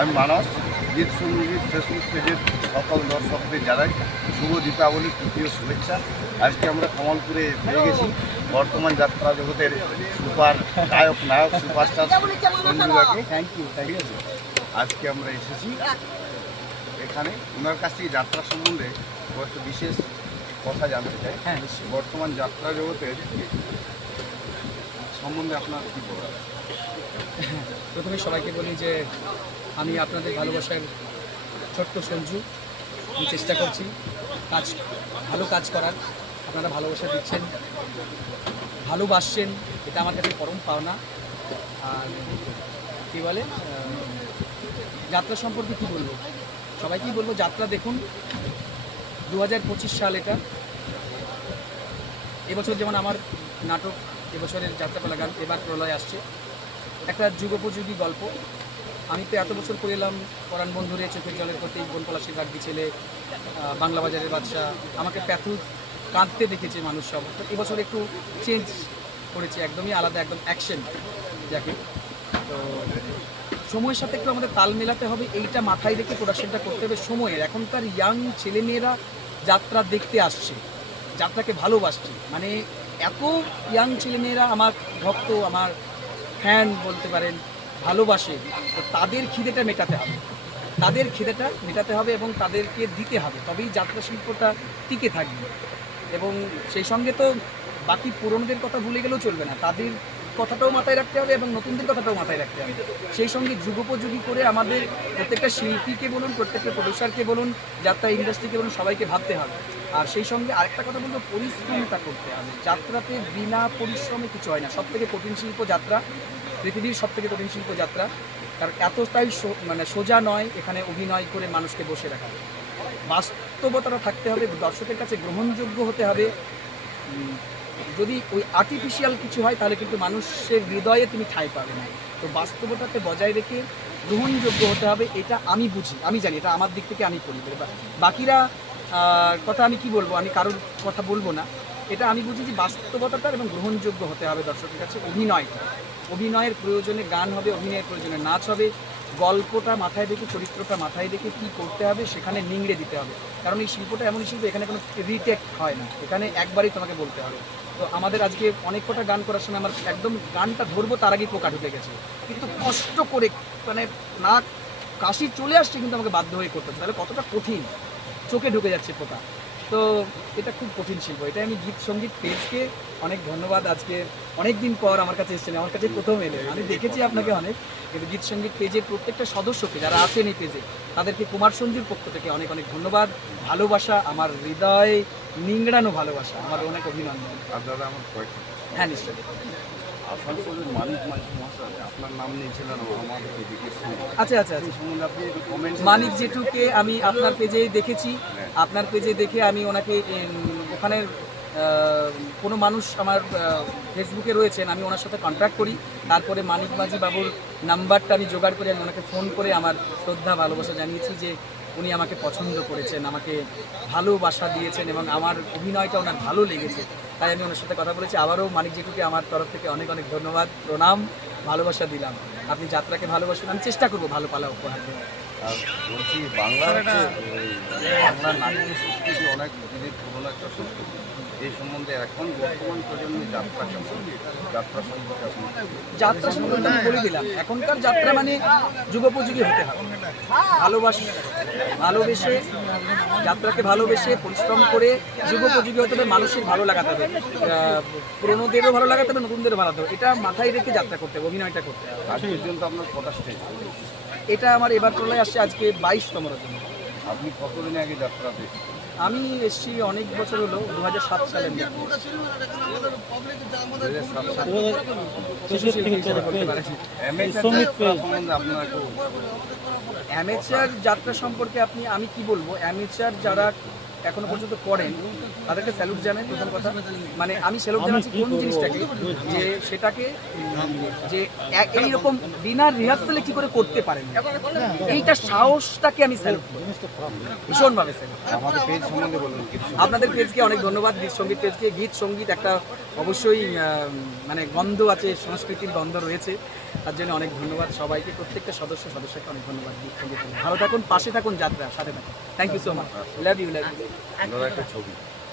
আমি মানস গীত সঙ্গীত ফেসবুক পেজের সকল দর্শকদের জানাই শুভ দীপাবলির তৃতীয় শুভেচ্ছা। আজকে আমরা কমলপুরে পেয়ে গেছি বর্তমান যাত্রা জগতের সুপার গায়ক নায়ক সুপারস্টার সঞ্জুদাকে। Thank you. ঠিক আছে, আজকে আমরা এসেছি এখানে ওনার কাছ থেকে যাত্রা সম্বন্ধে কয়েকটা বিশেষ কথা জানতে চাই। হ্যাঁ, নিশ্চয়ই। বর্তমান যাত্রা জগতের সম্বন্ধে আপনার কী বলার? প্রথমে সবাইকে বলি যে আমি আপনাদের ভালোবাসার ছোট্ট সঞ্জু। আমি চেষ্টা করছি ভালো কাজ করার। আপনারা ভালোবাসা দিচ্ছেন, ভালোবাসছেন, এটা আমার কাছে পরম পাওনা। আর কী বলে, যাত্রা সম্পর্কে কী বলবো, সবাইকেই বলবো যাত্রা দেখুন। 2025 সাল এটা। এবছর যেমন আমার নাটক, এবছরের যাত্রাপালা গান এবার প্রলয় আসছে, একটা যুগোপযোগী গল্প। আমি তো এত বছর করে এলাম পরাণ বন্ধুরে, চোখের জলের প্রতি, বনপলাশির বাগদি ছেলে, বাংলা বাজারের বাদশা। আমাকে প্যাথু কাঁদতে দেখেছে মানুষ সব। তো এবছর একটু চেঞ্জ করেছে, একদমই আলাদা, একদম অ্যাকশন যাকে। তো সময়ের সাথে একটু আমাদের তাল মেলাতে হবে, এইটা মাথায় রেখে প্রোডাকশনটা করতে হবে সময়ের। এখনকার ইয়াং ছেলেমেয়েরা যাত্রা দেখতে আসছে, যাত্রাকে ভালোবাসছে। মানে এত ইয়াং ছেলেমেয়েরা আমার ভক্ত, আমার ফ্যান বলতে পারেন, ভালোবাসে। তো তাদের খিদেটা মেটাতে হবে, তাদের খিদেটা মেটাতে হবে এবং তাদেরকে দিতে হবে, তবেই যাত্রা শিল্পটা টিকে থাকবে। এবং সেই সঙ্গে তো বাকি পুরনোদের কথা ভুলে গেলেও চলবে না, তাদের কথাটাও মাথায় রাখতে হবে এবং নতুনদের কথাটাও মাথায় রাখতে হবে। সেই সঙ্গে যুগোপযোগী করে আমাদের প্রত্যেকটা শিল্পীকে বলুন, প্রত্যেকটা প্রডিউসারকে বলুন, যাত্রা ইন্ডাস্ট্রিকে বলুন, সবাইকে ভাবতে হবে। আর সেই সঙ্গে আরেকটা কথা বলবো, পরিশ্রমটা করতে হবে। যাত্রাতে বিনা পরিশ্রমে কিছু হয় না। সবথেকে কঠিন শিল্প যাত্রা, পৃথিবীর সবথেকে কঠিন শিল্প যাত্রা। কারণ এতটাই মানে সোজা নয় এখানে অভিনয় করে মানুষকে বসে রাখা। বাস্তবতাটা থাকতে হবে, দর্শকের কাছে গ্রহণযোগ্য হতে হবে। যদি ওই আর্টিফিশিয়াল কিছু হয় তাহলে কিন্তু মানুষের হৃদয়ে তুমি ঠাঁই পাবে না। তো বাস্তবতাকে বজায় রেখে গ্রহণযোগ্য হতে হবে, এটা আমি বুঝি, আমি জানি, এটা আমার দিক থেকে আমি করি। বাকিরা কথা আমি কি বলবো, আমি কারোর কথা বলবো না। এটা আমি বুঝি যে বাস্তবতাটা এবং গ্রহণযোগ্য হতে হবে দর্শকের কাছে। অভিনয়ের প্রয়োজনে গান হবে, অভিনয়ের প্রয়োজনে নাচ হবে। গল্পটা মাথায় রেখে, চরিত্রটা মাথায় রেখে কী করতে হবে সেখানে নিংড়ে দিতে হবে। কারণ এই শিল্পটা এমনই শিল্প, এখানে কোনো রিটেক হয় না, এখানে একবারই তোমাকে বলতে হবে। তো আমাদের আজকে অনেক কটা গান করার সময় আমার একদম গানটা ধরবো তার আগেই পোকা ঢুকে গেছে, কিন্তু কষ্ট করে, মানে না কাশি চলে আসছে কিন্তু আমাকে বাধ্য হয়ে করতে হচ্ছে। তাহলে কতটা কঠিন, চোখে ঢুকে যাচ্ছে পোকা। তো এটা খুব কঠিন শিল্প। এটা আমি গীত সঙ্গীত পেজকে অনেক ধন্যবাদ। আজকে অনেক দিন পর আমার কাছে এসেছেন, আমার কাছে প্রথম এলেন। আমি দেখেছি আপনাকে অনেক, কিন্তু গীত সঙ্গীত পেজের প্রত্যেকটা সদস্যকে যারা আছেন এই পেজে, তাদেরকে কুমার সঞ্জুর পক্ষ থেকে অনেক অনেক ধন্যবাদ। ভালোবাসা, আমার হৃদয় নিংড়ানো ভালোবাসা, আমার অনেক অভিনন্দন। আর দাদা আমার কয়েকটা, হ্যাঁ নিশ্চয়ই। আসানসোলের মানিক মাঝি মহাশয় আপনার নাম নিয়েছিলেন আমার পেজে, আচ্ছা আচ্ছা আচ্ছা। সম্বন্ধে আপনি কমেন্ট। মানিক জেঠুকে আমি আপনার পেজে দেখেছি, আপনার পেজে দেখে আমি ওনাকে ওখানে কোনো মানুষ আমার ফেসবুকে রয়েছেন, আমি ওনার সাথে কন্ট্যাক্ট করি। তারপরে মানিক মাঝি বাবুর নাম্বারটা আমি জোগাড় করে আমি ওনাকে ফোন করে আমার শ্রদ্ধা ভালোবাসা জানিয়েছি যে উনি আমাকে পছন্দ করেছেন, আমাকে ভালোবাসা দিয়েছেন এবং আমার অভিনয়টা ওনার ভালো লেগেছে। তাই আমি ওনার সাথে কথা বলেছি। আবারও মানিক জেঠুকে আমার তরফ থেকে অনেক অনেক ধন্যবাদ, প্রণাম, ভালোবাসা দিলাম। আপনি যাত্রাকে ভালোবাসুন, আমি চেষ্টা করবো ভালো পালা উপহার দেওয়ার। আর বলছি বাংলার বাংলার নাট্য সংস্কৃতি অনেক দিনের পুরোনো একটা সংস্কৃতি, এই সম্বন্ধে এখন বর্তমান প্রজন্মের যাত্রা সম্পর্কে যাত্রা সম্বন্ধে আমি বলে দিলাম, এখনকার যাত্রা মানে যুগোপযোগী হতে হবে। ভালোবেসে, যাত্রাকে ভালোবেসে পরিশ্রম করে যুগোপযোগী হতে হবে, মানুষের ভালো লাগাতে হবে, পুরোনোদেরও ভালো লাগাতে হবে, নতুনদেরও ভালো লাগাতে হবে। এটা মাথায় রেখে যাত্রা করতে হবে, অভিনয়টা করতে হবে। আজ পর্যন্ত আপনার কটা স্টেজ? এটা আমার এবার প্রলয় আসছে আজকে 22তম রকম। আপনি কতদিন আগে যাত্রা দেখেন? আমি এসেছি অনেক বছর হলো, 2007 সালে। অ্যামেচার যাত্রা সম্পর্কে আমি কি বলবো, অ্যামেচার যারা এখনো পর্যন্ত করেন তাদেরকে স্যালুট জানাই। প্রথম কথা মানে আমি স্যালুট জানাচ্ছি কোন জিনিসটাকে, যে সেটাকে যে এইরকম বিনা রিহার্সালে কি করে করতে পারেন, এইটা সাহসটাকে আমি স্যালুট করি, ভীষণভাবে স্যালুট। আমাদের পেজ সম্বন্ধে বলুন। আপনাদের পেজকে অনেক ধন্যবাদ, গীত সঙ্গীত পেজকে। গীত সঙ্গীত একটা অবশ্যই মানে গন্ধ আছে, সংস্কৃতির গন্ধ রয়েছে, তার জন্য অনেক ধন্যবাদ সবাইকে, প্রত্যেকটা সদস্যকে অনেক ধন্যবাদ। গীত সঙ্গীত ভালো থাকুন, পাশে থাকুন, যাত্রা সাথে থাকুন। Thank you so much, love you, love you. আপনারা একটা ছবি